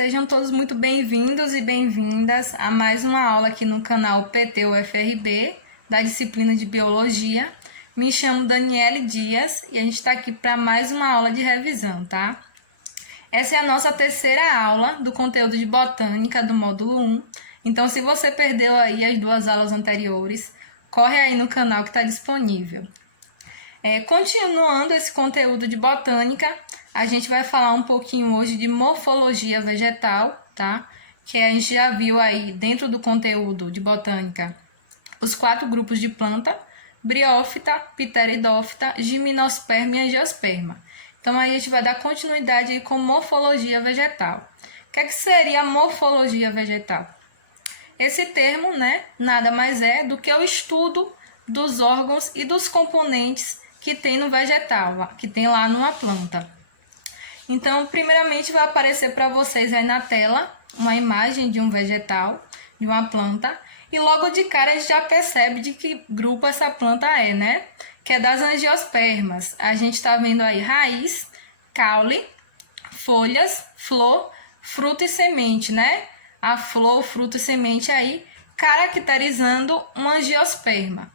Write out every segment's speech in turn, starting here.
Sejam todos muito bem-vindos e bem-vindas a mais uma aula aqui no canal PT UFRB, da disciplina de Biologia. Me chamo Daniele Dias e a gente está aqui para mais uma aula de revisão, tá? Essa é a nossa terceira aula do conteúdo de Botânica do módulo 1. Então, se você perdeu aí as duas aulas anteriores, corre aí no canal que está disponível. Continuando esse conteúdo de Botânica, a gente vai falar um pouquinho hoje de morfologia vegetal, tá? Que a gente já viu aí dentro do conteúdo de Botânica os 4 grupos de planta: Briófita, Pteridófita, Gimnosperma e Angiosperma. Então, aí a gente vai dar continuidade aí com morfologia vegetal. O que seria a morfologia vegetal? Esse termo, né, nada mais é do que o estudo dos órgãos e dos componentes que tem no vegetal, que tem lá numa planta. Então, primeiramente vai aparecer para vocês aí na tela uma imagem de um vegetal, de uma planta, e logo de cara a gente já percebe de que grupo essa planta é, né? Que é das angiospermas. A gente está vendo aí raiz, caule, folhas, flor, fruto e semente, né? A flor, fruto e semente aí caracterizando uma angiosperma.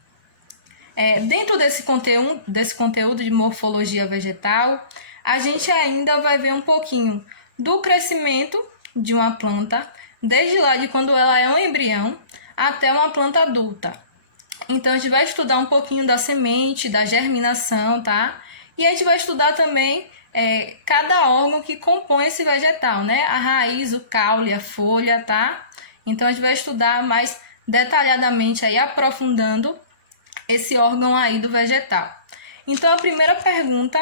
Dentro desse conteúdo de morfologia vegetal, a gente ainda vai ver um pouquinho do crescimento de uma planta, desde lá de quando ela é um embrião até uma planta adulta. Então, a gente vai estudar um pouquinho da semente, da germinação, tá? E a gente vai estudar também cada órgão que compõe esse vegetal, né? A raiz, o caule, a folha, tá? Então, a gente vai estudar mais detalhadamente aí, aprofundando esse órgão aí do vegetal. Então, a primeira pergunta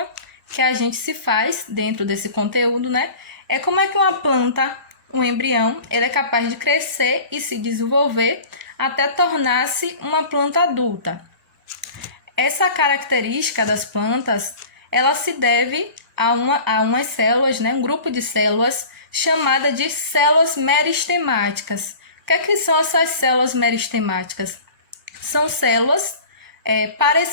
que a gente se faz dentro desse conteúdo, né, é como é que uma planta, um embrião, ele é capaz de crescer e se desenvolver até tornar-se uma planta adulta. Essa característica das plantas, ela se deve a umas células, né, um grupo de células chamada de células meristemáticas. O que são essas células meristemáticas? São células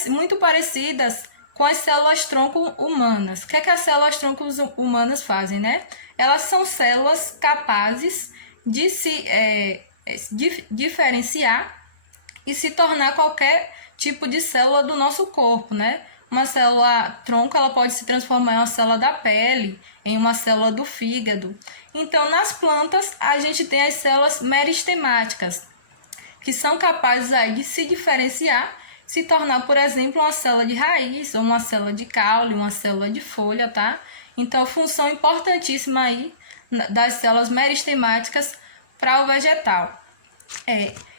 muito parecidas com as células-tronco humanas. O que as células-tronco humanas fazem, né? Elas são células capazes de se diferenciar e se tornar qualquer tipo de célula do nosso corpo, né? Uma célula-tronco, ela pode se transformar em uma célula da pele, em uma célula do fígado. Então, nas plantas, a gente tem as células meristemáticas, que são capazes aí de se diferenciar, se tornar, por exemplo, uma célula de raiz, ou uma célula de caule, uma célula de folha, tá? Então, função importantíssima aí das células meristemáticas para o vegetal.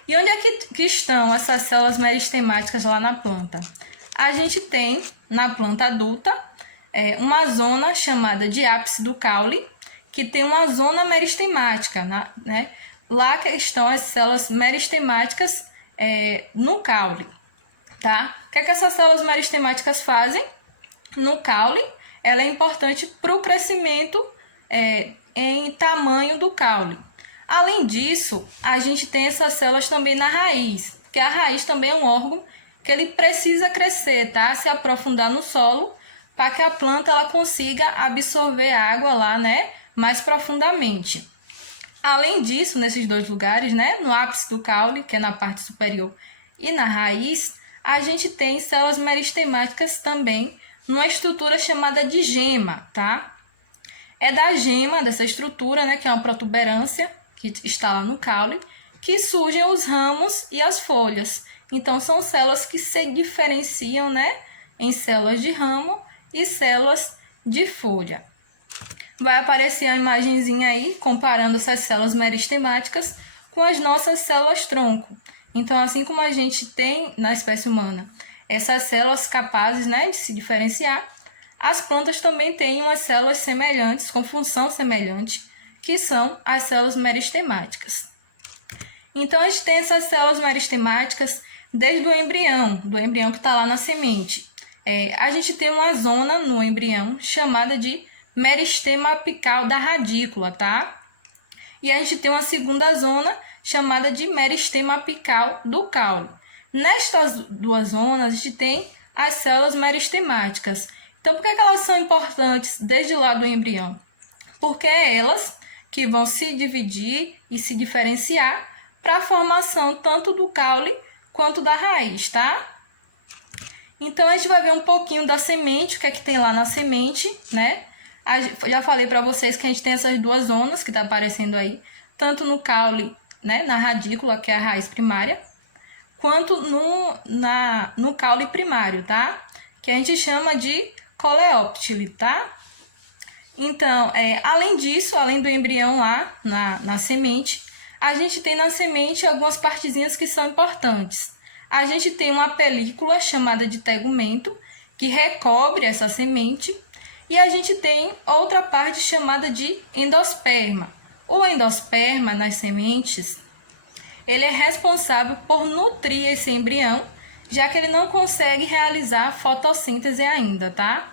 E onde é que estão essas células meristemáticas lá na planta? A gente tem, na planta adulta, uma zona chamada de ápice do caule, que tem uma zona meristemática, né? Lá que estão as células meristemáticas no caule. Tá? O que essas células meristemáticas fazem? No caule, ela é importante para o crescimento em tamanho do caule. Além disso, a gente tem essas células também na raiz, porque a raiz também é um órgão que ele precisa crescer, tá? Se aprofundar no solo, para que a planta ela consiga absorver água lá, né, mais profundamente. Além disso, nesses dois lugares, né, no ápice do caule, que é na parte superior, e na raiz, a gente tem células meristemáticas também numa estrutura chamada de gema, tá? É da gema, dessa estrutura, né, que é uma protuberância que está lá no caule, que surgem os ramos e as folhas. Então, são células que se diferenciam, né, em células de ramo e células de folha. Vai aparecer a imagenzinha aí, comparando essas células meristemáticas com as nossas células-tronco. Então, assim como a gente tem na espécie humana essas células capazes, né, de se diferenciar, as plantas também têm umas células semelhantes, com função semelhante, que são as células meristemáticas. Então, a gente tem essas células meristemáticas desde o embrião, do embrião que está lá na semente. A gente tem uma zona no embrião chamada de meristema apical da radícula, tá? E a gente tem uma segunda zona chamada de meristema apical do caule. Nestas duas zonas, a gente tem as células meristemáticas. Então, por que elas são importantes desde lá do embrião? Porque é elas que vão se dividir e se diferenciar para a formação tanto do caule quanto da raiz, tá? Então, a gente vai ver um pouquinho da semente, o que é que tem lá na semente, né? Já falei para vocês que a gente tem essas duas zonas que tá aparecendo aí, tanto no caule, né, na radícula, que é a raiz primária, quanto no caule primário, tá? Que a gente chama de coleóptile, tá? Então, além disso, além do embrião lá na semente, a gente tem na semente algumas partezinhas que são importantes. A gente tem uma película chamada de tegumento, que recobre essa semente, e a gente tem outra parte chamada de endosperma. O endosperma nas sementes, ele é responsável por nutrir esse embrião, já que ele não consegue realizar fotossíntese ainda, tá?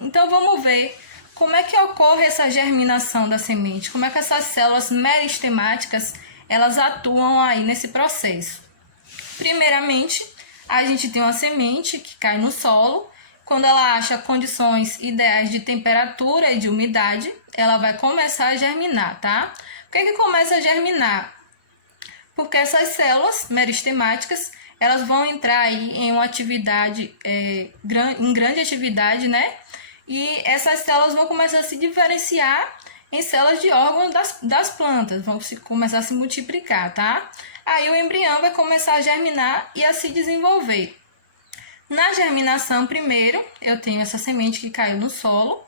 Então, vamos ver como é que ocorre essa germinação da semente, como é que essas células meristemáticas, elas atuam aí nesse processo. Primeiramente, a gente tem uma semente que cai no solo. Quando ela acha condições ideais de temperatura e de umidade, ela vai começar a germinar, tá? Por que começa a germinar? Porque essas células meristemáticas, elas vão entrar aí em uma atividade, em grande atividade, né? E essas células vão começar a se diferenciar em células de órgãos das plantas, vão começar a se multiplicar, tá? Aí o embrião vai começar a germinar e a se desenvolver. Na germinação, primeiro, eu tenho essa semente que caiu no solo.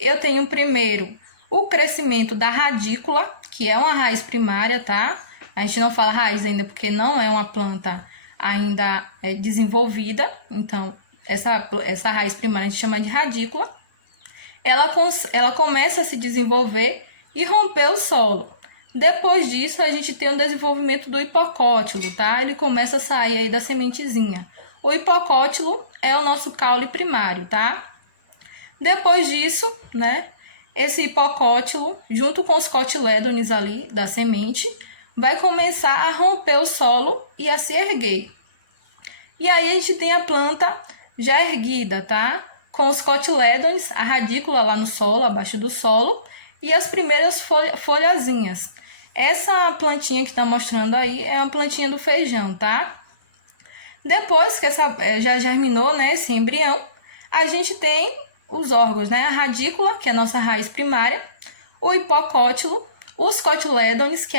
Eu tenho primeiro o crescimento da radícula, que é uma raiz primária, tá? A gente não fala raiz ainda porque não é uma planta ainda desenvolvida. Então, essa raiz primária a gente chama de radícula. Ela começa a se desenvolver e romper o solo. Depois disso, a gente tem o desenvolvimento do hipocótilo, tá? Ele começa a sair aí da sementezinha. O hipocótilo é o nosso caule primário, tá? Depois disso, né, esse hipocótilo, junto com os cotilédones ali da semente, vai começar a romper o solo e a se erguer. E aí a gente tem a planta já erguida, tá? Com os cotilédones, a radícula lá no solo, abaixo do solo, e as primeiras folhazinhas. Essa plantinha que está mostrando aí é uma plantinha do feijão, tá? Depois que já germinou, né, esse embrião, a gente tem os órgãos, né? A radícula, que é a nossa raiz primária, o hipocótilo, os cotilédones, que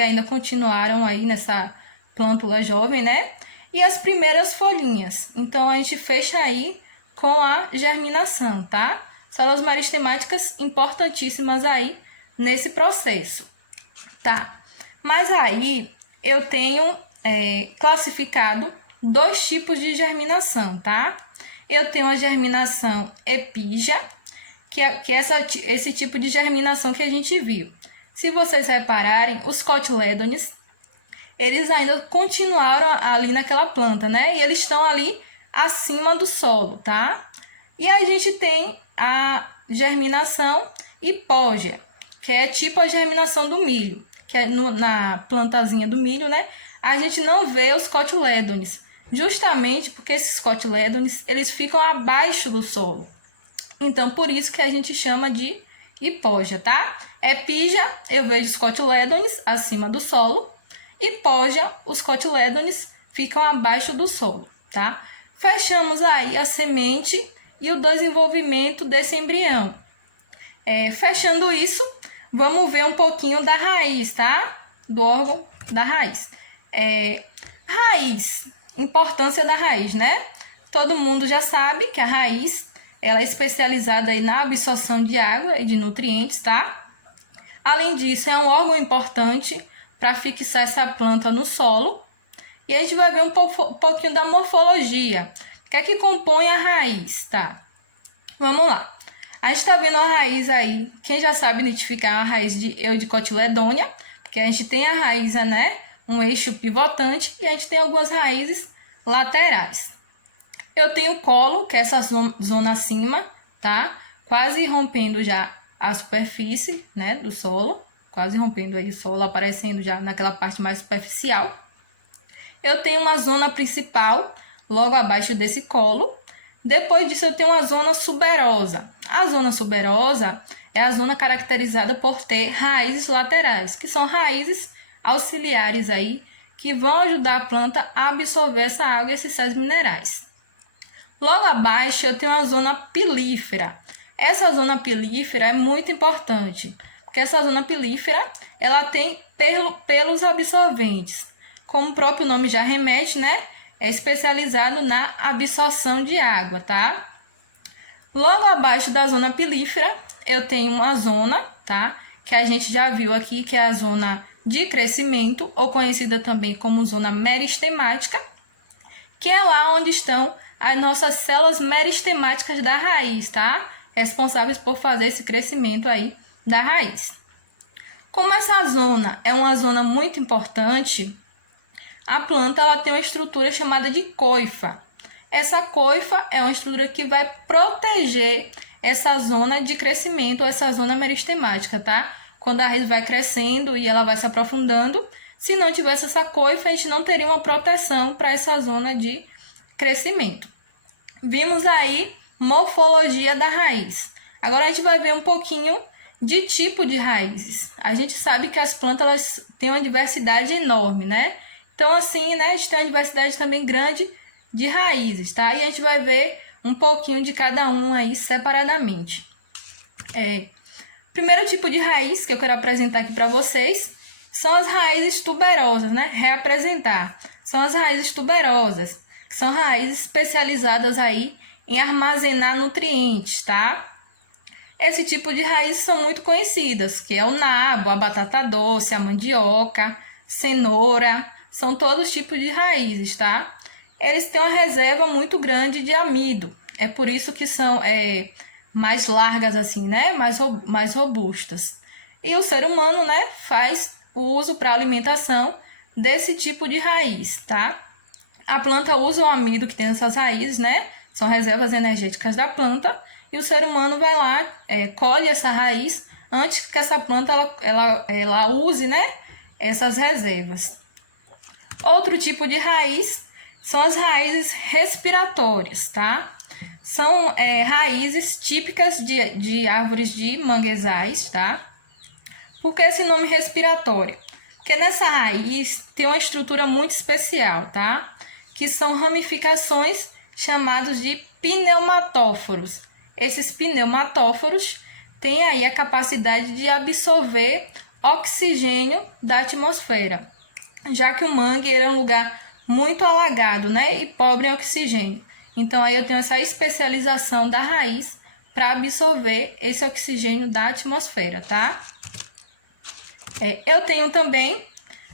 ainda continuaram aí nessa plântula jovem, né? E as primeiras folhinhas. Então, a gente fecha aí com a germinação, tá? Células meristemáticas importantíssimas aí nesse processo, tá? Mas aí eu tenho classificado dois tipos de germinação, tá? Eu tenho a germinação epígia, que é esse tipo de germinação que a gente viu. Se vocês repararem, os cotilédones, eles ainda continuaram ali naquela planta, né? E eles estão ali acima do solo, tá? E a gente tem a germinação hipógea, que é tipo a germinação do milho, que é na plantazinha do milho, né? A gente não vê os cotilédones, justamente porque esses cotilédones, eles ficam abaixo do solo. Então, por isso que a gente chama de hipógea, tá? Epígia, eu vejo os cotilédones acima do solo. Hipógea, os cotilédones ficam abaixo do solo, tá? Fechamos aí a semente e o desenvolvimento desse embrião. Fechando isso, vamos ver um pouquinho da raiz, tá? Do órgão da raiz. Raiz, importância da raiz, né? Todo mundo já sabe que a raiz, ela é especializada aí na absorção de água e de nutrientes, tá? Além disso, é um órgão importante para fixar essa planta no solo. E a gente vai ver um pouquinho da morfologia. O que é que compõe a raiz, tá? Vamos lá. A gente está vendo a raiz aí. Quem já sabe identificar a raiz de Eudicotiledônia, porque a gente tem a raiz, né? Um eixo pivotante, e a gente tem algumas raízes laterais. Eu tenho o colo, que é essa zona acima, tá? Quase rompendo já a superfície, né, do solo. Quase rompendo aí o solo, aparecendo já naquela parte mais superficial. Eu tenho uma zona principal, logo abaixo desse colo. Depois disso, eu tenho uma zona suberosa. A zona suberosa, é a zona caracterizada por ter raízes laterais, que são raízes auxiliares aí, que vão ajudar a planta a absorver essa água e esses sais minerais. Logo abaixo eu tenho a zona pilífera. Essa zona pilífera é muito importante, porque essa zona pilífera ela tem pelos absorventes. Como o próprio nome já remete, né? É especializado na absorção de água, tá? Logo abaixo da zona pilífera eu tenho uma zona, tá? Que a gente já viu aqui, que é a zona de crescimento, ou conhecida também como zona meristemática, que é lá onde estão as nossas células meristemáticas da raiz, tá? Responsáveis por fazer esse crescimento aí da raiz. Como essa zona é uma zona muito importante, a planta ela tem uma estrutura chamada de coifa. Essa coifa é uma estrutura que vai proteger essa zona de crescimento, essa zona meristemática, tá? Quando a raiz vai crescendo e ela vai se aprofundando, se não tivesse essa coifa, a gente não teria uma proteção para essa zona de crescimento. Vimos aí morfologia da raiz. Agora a gente vai ver um pouquinho de tipo de raízes. A gente sabe que as plantas elas têm uma diversidade enorme, né? Então assim, né, a gente tem uma diversidade também grande de raízes, tá? E a gente vai ver um pouquinho de cada um aí separadamente. Primeiro tipo de raiz que eu quero apresentar aqui para vocês são as raízes tuberosas, né? Reapresentar. São as raízes tuberosas, que são raízes especializadas aí em armazenar nutrientes, tá? Esse tipo de raízes são muito conhecidas, que é o nabo, a batata doce, a mandioca, cenoura, são todos tipos de raízes, tá? Eles têm uma reserva muito grande de amido, é por isso que são mais largas assim, né? Mais robustas. E o ser humano, né, faz o uso para alimentação desse tipo de raiz, tá? A planta usa o amido que tem nessas raízes, né? São reservas energéticas da planta. E o ser humano vai lá, colhe essa raiz antes que essa planta ela use, né, essas reservas. Outro tipo de raiz são as raízes respiratórias, tá? São raízes típicas de árvores de manguezais, tá? Por que esse nome respiratório? Porque nessa raiz tem uma estrutura muito especial, tá? Que são ramificações chamadas de pneumatóforos. Esses pneumatóforos têm aí a capacidade de absorver oxigênio da atmosfera, já que o mangue é um lugar muito alagado, né, e pobre em oxigênio. Então aí eu tenho essa especialização da raiz para absorver esse oxigênio da atmosfera, tá? Eu tenho também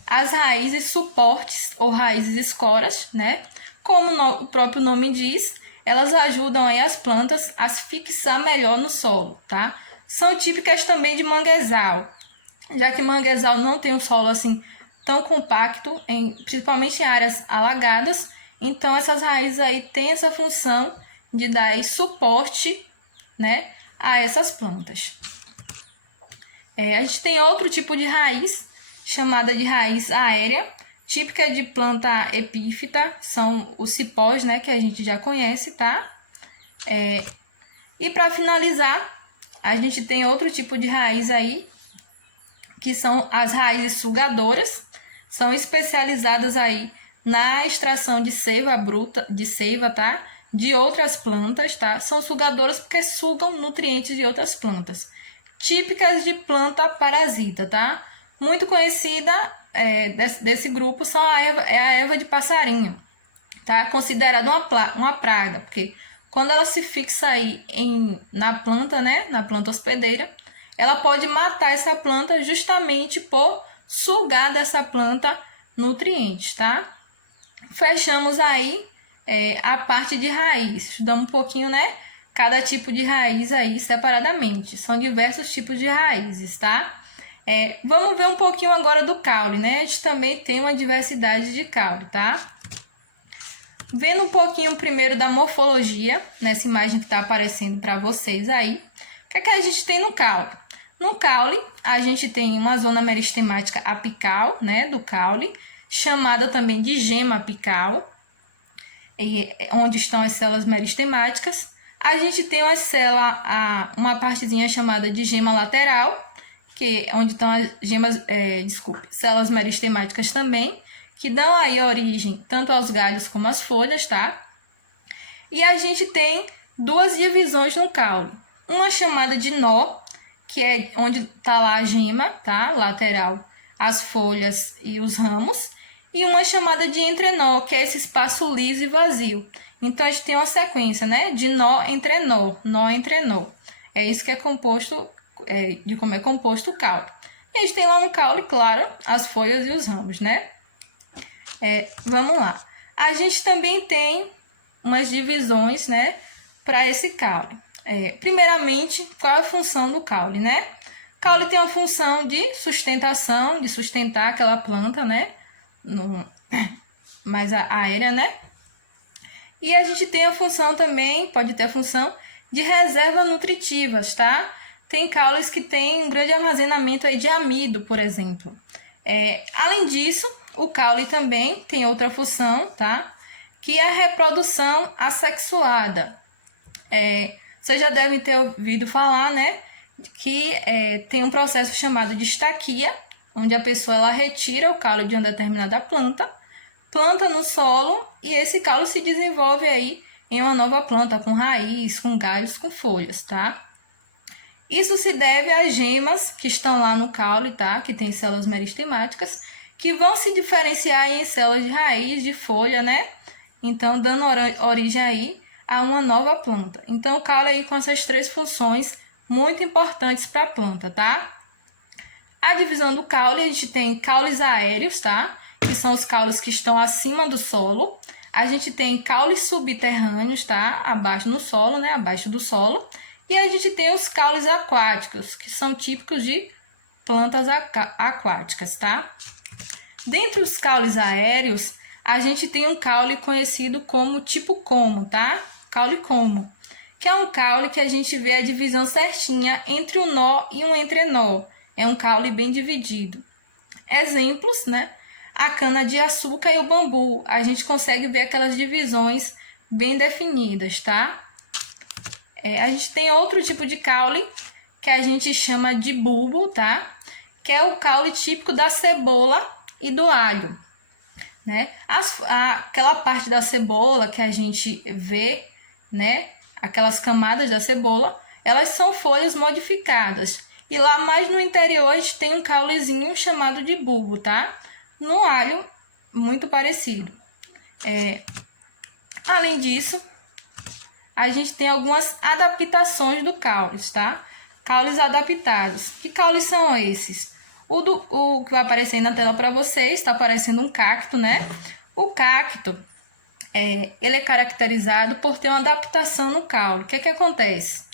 as raízes suportes ou raízes escoras, né? Como o próprio nome diz, elas ajudam aí as plantas a se fixar melhor no solo, tá? São típicas também de manguezal, já que manguezal não tem um solo assim tão compacto, principalmente em áreas alagadas, então essas raízes aí têm essa função de dar aí suporte, né, a essas plantas. A gente tem outro tipo de raiz, chamada de raiz aérea, típica de planta epífita, são os cipós, né, que a gente já conhece, tá? E para finalizar, a gente tem outro tipo de raiz aí, que são as raízes sugadoras, são especializadas aí na extração de seiva bruta, tá? De outras plantas, tá? São sugadoras porque sugam nutrientes de outras plantas. Típicas de planta parasita, tá? Muito conhecida desse grupo é a erva de passarinho, tá? Considerada uma praga, porque quando ela se fixa aí na planta, né? Na planta hospedeira, ela pode matar essa planta justamente por sugar dessa planta nutrientes, tá? Fechamos aí a parte de raiz, estudamos um pouquinho, né? Cada tipo de raiz aí separadamente, são diversos tipos de raízes, tá? Vamos ver um pouquinho agora do caule, né? A gente também tem uma diversidade de caule, tá? Vendo um pouquinho primeiro da morfologia, nessa imagem que está aparecendo para vocês aí, o que é que a gente tem no caule? No caule, a gente tem uma zona meristemática apical, né, do caule, chamada também de gema apical, onde estão as células meristemáticas. A gente tem uma partezinha chamada de gema lateral, que é onde estão as células meristemáticas também, que dão aí origem tanto aos galhos como às folhas, tá? E a gente tem duas divisões no caule. Uma chamada de nó, que é onde está lá a gema, tá? Lateral, as folhas e os ramos. E uma chamada de entrenó, que é esse espaço liso e vazio. Então, a gente tem uma sequência, né? De nó, entrenó, nó, entrenó. É isso que é composto, de como é composto o caule. E a gente tem lá no caule, claro, as folhas e os ramos, né? Vamos lá. A gente também tem umas divisões, né, para esse caule. Primeiramente, qual é a função do caule, né? O caule tem uma função de sustentação, de sustentar aquela planta, né, mais aérea, né? E a gente tem a função também, pode ter a função de reservas nutritivas, tá? Tem caules que têm um grande armazenamento aí de amido, por exemplo. Além disso, o caule também tem outra função, tá? Que é a reprodução assexuada. Vocês já devem ter ouvido falar, né? Que tem um processo chamado de estaquia, onde a pessoa ela retira o caule de uma determinada planta, planta no solo e esse caule se desenvolve aí em uma nova planta, com raiz, com galhos, com folhas, tá? Isso se deve às gemas que estão lá no caule, tá? Que tem células meristemáticas, que vão se diferenciar em células de raiz, de folha, né? Então, dando origem aí a uma nova planta. Então, o caule aí com essas três funções muito importantes para a planta, tá? A divisão do caule, a gente tem caules aéreos, tá? Que são os caules que estão acima do solo. A gente tem caules subterrâneos, tá? Abaixo no solo, né? Abaixo do solo. E a gente tem os caules aquáticos, que são típicos de plantas aquáticas, tá? Dentre os caules aéreos, a gente tem um caule conhecido como tipo como, tá? Caule como, que é um caule que a gente vê a divisão certinha entre o nó e um entrenó. É um caule bem dividido. Exemplos, né? A cana-de-açúcar e o bambu. A gente consegue ver aquelas divisões bem definidas, tá? A gente tem outro tipo de caule que a gente chama de bulbo, tá? Que é o caule típico da cebola e do alho, né? Aquela parte da cebola que a gente vê, né? Aquelas camadas da cebola, elas são folhas modificadas. E lá mais no interior a gente tem um caulezinho chamado de bulbo, tá? No alho, muito parecido. Além disso, a gente tem algumas adaptações do caule, tá? Caules adaptados. Que caules são esses? O que vai aparecer na tela para vocês, está aparecendo um cacto, né? O cacto, ele é caracterizado por ter uma adaptação no caule. O que acontece?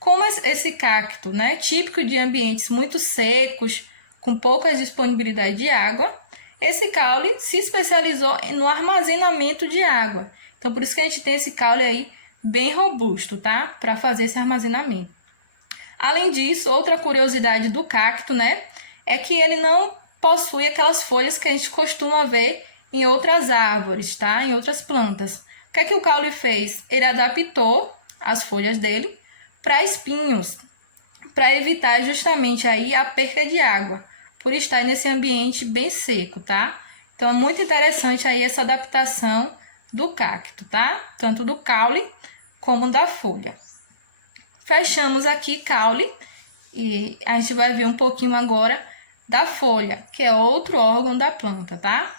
Como esse cacto, né, típico de ambientes muito secos, com pouca disponibilidade de água, esse caule se especializou no armazenamento de água. Então, por isso que a gente tem esse caule aí bem robusto, tá? Para fazer esse armazenamento. Além disso, outra curiosidade do cacto, né, é que ele não possui aquelas folhas que a gente costuma ver em outras árvores, tá? Em outras plantas. O que é que o caule fez? Ele adaptou as folhas dele para espinhos, para evitar justamente aí a perda de água, por estar nesse ambiente bem seco, tá? Então, é muito interessante aí essa adaptação do cacto, tá? Tanto do caule como da folha. Fechamos aqui caule e a gente vai ver um pouquinho agora da folha, que é outro órgão da planta, tá?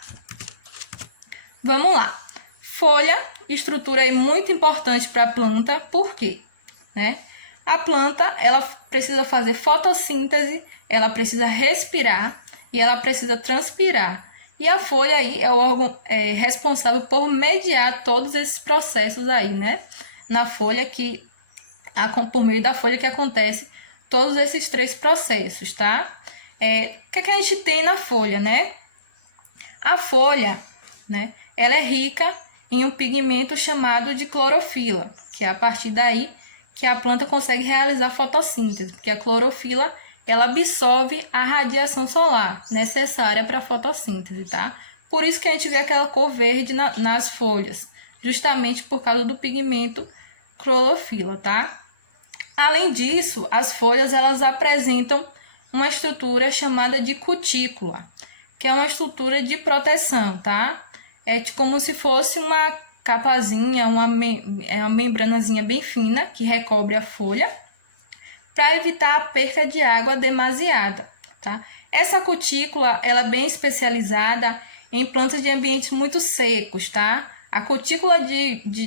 Vamos lá. Folha, estrutura é muito importante para a planta, por quê? Né? A planta, ela precisa fazer fotossíntese, ela precisa respirar e ela precisa transpirar. E a folha aí é o órgão responsável por mediar todos esses processos aí, né? Na folha por meio da folha que acontece todos esses três processos, tá? O que a gente tem na folha, né? A folha, né? Ela é rica em um pigmento chamado de clorofila, que é a partir daí que a planta consegue realizar fotossíntese, porque a clorofila ela absorve a radiação solar necessária para a fotossíntese, tá? Por isso que a gente vê aquela cor verde nas folhas, justamente por causa do pigmento clorofila, tá? Além disso, as folhas elas apresentam uma estrutura chamada de cutícula, que é uma estrutura de proteção, tá? É como se fosse uma capazinha, uma membranazinha bem fina que recobre a folha para evitar a perca de água demasiada, tá? Essa cutícula ela é bem especializada em plantas de ambientes muito secos, tá? A cutícula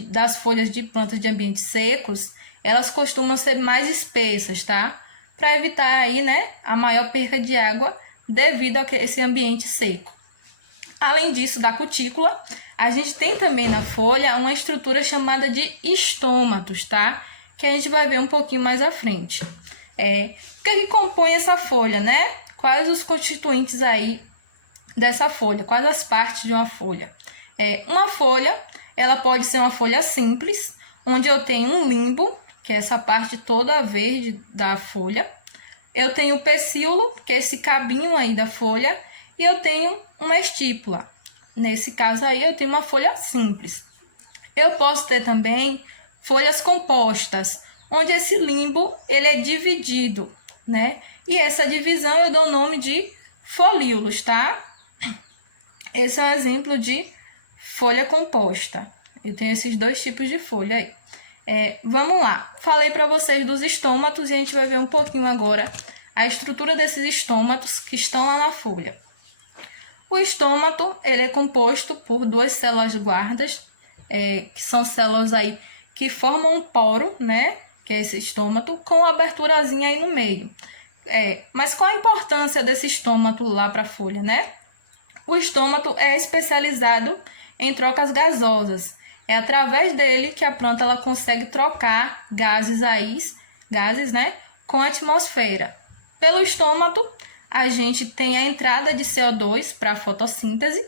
das folhas de plantas de ambientes secos, elas costumam ser mais espessas, tá? Para evitar aí, né, a maior perca de água devido a esse ambiente seco. Além disso, da cutícula, a gente tem também na folha uma estrutura chamada de estômatos, tá? Que a gente vai ver um pouquinho mais à frente. O que compõe essa folha, né? Quais os constituintes aí dessa folha? Quais as partes de uma folha? Uma folha, ela pode ser uma folha simples, onde eu tenho um limbo, que é essa parte toda verde da folha. Eu tenho o pecíolo, que é esse cabinho aí da folha, e eu tenho uma estípula. Nesse caso aí, eu tenho uma folha simples. Eu posso ter também folhas compostas, onde esse limbo ele é dividido, né? E essa divisão eu dou o nome de folíolos, tá? Esse é um exemplo de folha composta. Eu tenho esses dois tipos de folha aí. Vamos lá. Falei para vocês dos estômatos e a gente vai ver um pouquinho agora a estrutura desses estômatos que estão lá na folha. O estômato ele é composto por duas células guardas, que são células aí que formam um poro, né? Que é esse estômato, com uma aberturazinha aí no meio. Mas qual a importância desse estômato lá para a folha, né? O estômato é especializado em trocas gasosas. É através dele que a planta ela consegue trocar gases, né, com a atmosfera. Pelo estômato, a gente tem a entrada de CO2 para a fotossíntese.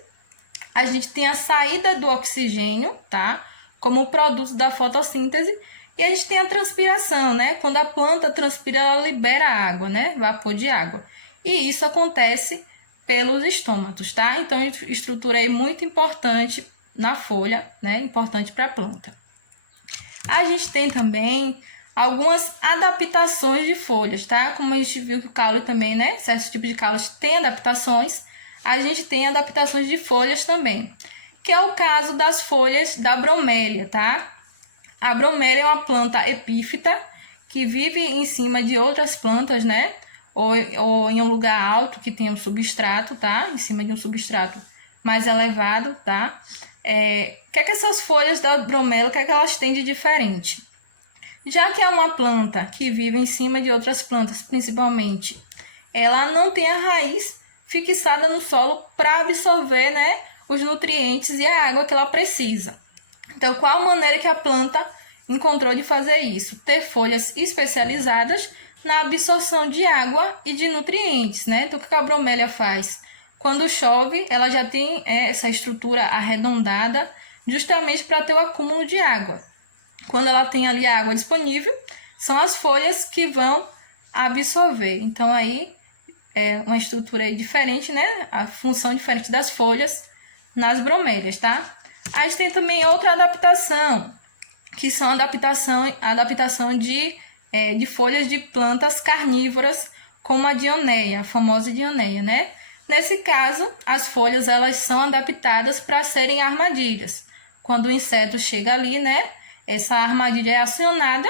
A gente tem a saída do oxigênio, tá? Como produto da fotossíntese. E a gente tem a transpiração, né? Quando a planta transpira, ela libera água, né? Vapor de água. E isso acontece pelos estômatos, tá? Então, estrutura aí muito importante na folha, né? Importante para a planta. A gente tem também algumas adaptações de folhas, tá? Como a gente viu que o caule também, né? Certos tipos de caules têm adaptações, a gente tem adaptações de folhas também, que é o caso das folhas da bromélia, tá? A bromélia é uma planta epífita que vive em cima de outras plantas, né? Ou em um lugar alto que tem um substrato, tá? Em cima de um substrato mais elevado, tá? O que é que essas folhas da bromélia, o que é que elas têm de diferente? Já que é uma planta que vive em cima de outras plantas, principalmente, ela não tem a raiz fixada no solo para absorver, né, os nutrientes e a água que ela precisa. Então, qual a maneira que a planta encontrou de fazer isso? Ter folhas especializadas na absorção de água e de nutrientes, né? Então, o que a bromélia faz? Quando chove, ela já tem essa estrutura arredondada justamente para ter o acúmulo de água. Quando ela tem ali a água disponível, são as folhas que vão absorver. Então, aí é uma estrutura aí diferente, né? A função diferente das folhas nas bromélias, tá? A gente tem também outra adaptação, que são adaptação de folhas de plantas carnívoras, como a dioneia, a famosa dioneia, né? Nesse caso, as folhas elas são adaptadas para serem armadilhas. Quando o inseto chega ali, né? Essa armadilha é acionada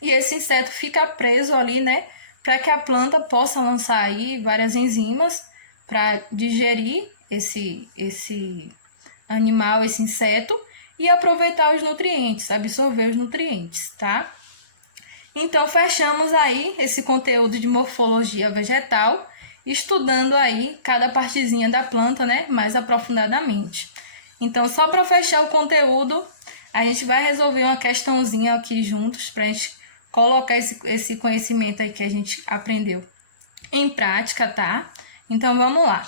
e esse inseto fica preso ali, né? Para que a planta possa lançar aí várias enzimas para digerir esse animal, esse inseto, e aproveitar os nutrientes, absorver os nutrientes, tá? Então, fechamos aí esse conteúdo de morfologia vegetal, estudando aí cada partezinha da planta, né, mais aprofundadamente. Então, só para fechar o conteúdo, a gente vai resolver uma questãozinha aqui juntos, para a gente colocar esse conhecimento aí que a gente aprendeu em prática, tá? Então, vamos lá.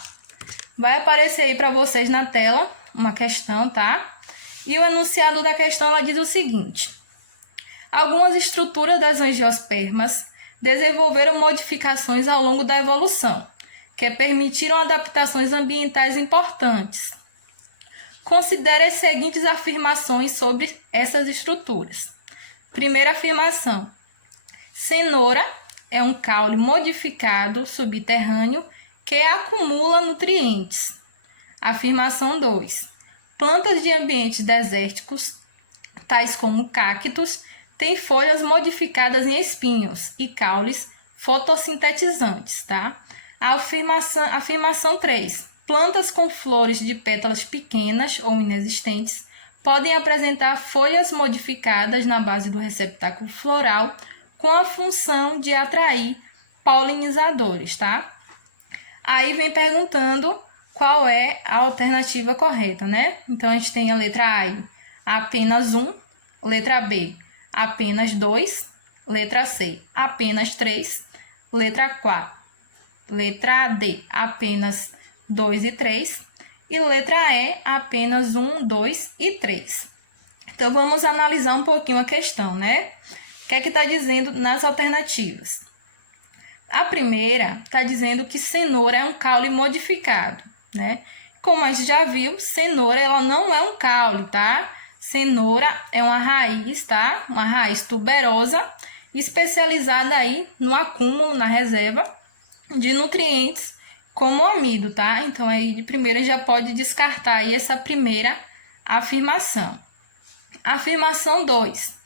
Vai aparecer aí para vocês na tela uma questão, tá? E o enunciado da questão ela diz o seguinte: algumas estruturas das angiospermas desenvolveram modificações ao longo da evolução, que permitiram adaptações ambientais importantes. Considere as seguintes afirmações sobre essas estruturas. Primeira afirmação. Cenoura é um caule modificado subterrâneo que acumula nutrientes. Afirmação 2. Plantas de ambientes desérticos, tais como cactos, têm folhas modificadas em espinhos e caules fotossintetizantes, tá? Afirmação 3. Plantas com flores de pétalas pequenas ou inexistentes podem apresentar folhas modificadas na base do receptáculo floral com a função de atrair polinizadores, tá? Aí vem perguntando qual é a alternativa correta, né? Então, a gente tem a letra A aí, apenas 1, letra B, apenas 2, letra C, apenas 3, letra 4, letra D, apenas 2 e 3, e letra E, apenas 1, 2 e 3. Então, vamos analisar um pouquinho a questão, né? O que é que está dizendo nas alternativas? A primeira está dizendo que cenoura é um caule modificado, né? Como a gente já viu, cenoura ela não é um caule, tá? Cenoura é uma raiz, tá? Uma raiz tuberosa, especializada aí no acúmulo, na reserva de nutrientes como o amido, tá? Então, aí de primeira já pode descartar aí essa primeira afirmação. Afirmação 2.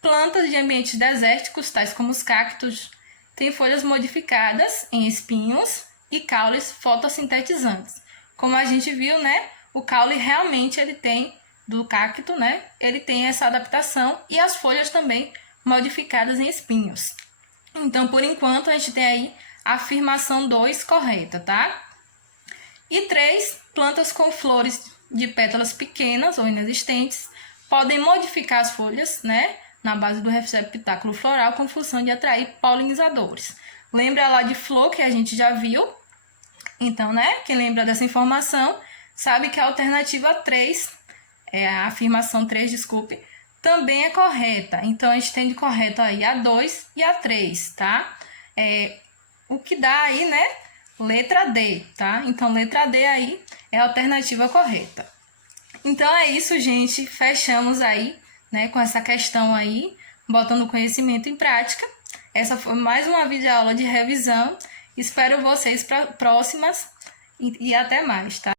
Plantas de ambientes desérticos, tais como os cactos, têm folhas modificadas em espinhos e caules fotossintetizantes. Como a gente viu, né? O caule realmente ele tem, do cacto, né? Ele tem essa adaptação e as folhas também modificadas em espinhos. Então, por enquanto, a gente tem aí a afirmação 2 correta, tá? E 3, plantas com flores de pétalas pequenas ou inexistentes podem modificar as folhas, né? Na base do receptáculo floral com função de atrair polinizadores. Lembra lá de flor que a gente já viu? Então, né? Quem lembra dessa informação sabe que a alternativa 3, a afirmação 3, desculpe, também é correta. Então, a gente tem de correto aí a 2 e a 3, tá? O que dá aí, né? Letra D, tá? Então, letra D aí é a alternativa correta. Então, é isso, gente. Fechamos aí, né, com essa questão aí, botando conhecimento em prática. Essa foi mais uma videoaula de revisão. Espero vocês para próximas e até mais, tá?